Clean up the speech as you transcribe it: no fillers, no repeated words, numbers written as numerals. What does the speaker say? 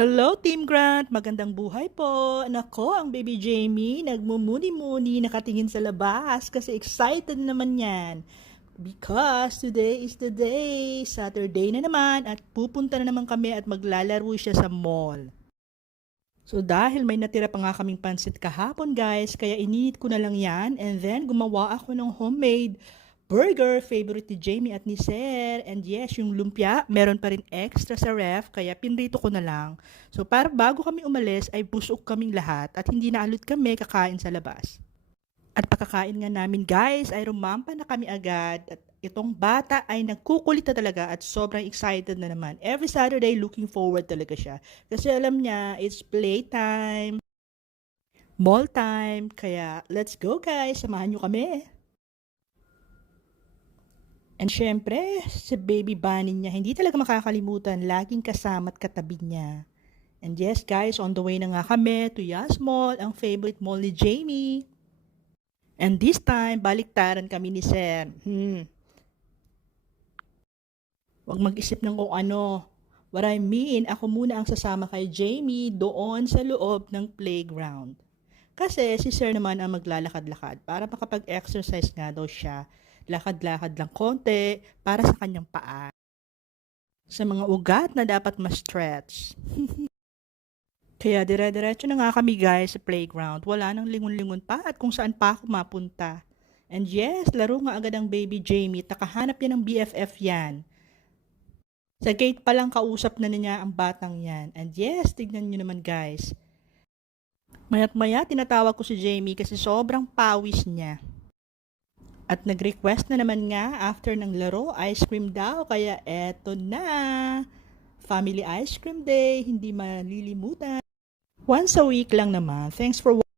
Hello, Team Grant! Magandang buhay po! Nako, ang baby Jamie, nagmumuni-muni, nakatingin sa labas kasi excited naman yan. Because today is the day, Saturday na naman at pupunta na naman kami at maglalaro siya sa mall. So dahil may natira pa nga kaming pansit kahapon guys, kaya ininit ko na lang yan and then gumawa ako ng homemade burger, favorite ni Jamie at ni Sir. And yes, yung lumpia, meron pa rin extra sa ref, kaya pinrito ko na lang. So para bago kami umalis ay busog kaming lahat at hindi na alot kami kakain sa labas. At pagkakain nga namin guys ay rumampa na kami agad at itong bata ay nagkukulit na talaga at sobrang excited na naman. Every Saturday looking forward talaga siya kasi alam niya it's playtime, mall time, kaya let's go guys, samahan nyo kami. And syempre, sa baby bunny niya, hindi talaga makakalimutan, laging kasama at katabi niya. And yes guys, on the way na nga kami to Yas Mall, ang favorite mall ni Jamie. And this time, baliktaran kami ni Sir. Huwag mag-isip ng kung ano. What I mean, ako muna ang sasama kay Jamie doon sa loob ng playground. Kasi si Sir naman ang maglalakad-lakad para makapag-exercise nga daw siya. Lakad-lakad lang konti para sa kanyang paa. Sa mga ugat na dapat ma-stretch. Kaya dire-diretso na nga kami guys sa playground. Wala nang lingon-lingon pa at kung saan pa ako mapunta. And yes, laro nga agad ang baby Jamie. Nakahanap yan ng BFF yan. Sa gate pa lang kausap na niya ang batang yan. And yes, tignan nyo naman guys. Mayat maya tinatawag ko si Jamie kasi sobrang pawis niya. At nag-request na naman nga after ng laro, ice cream daw. Kaya eto na. Family ice cream day, hindi malilimutan. Once a week lang naman. Thanks for watching.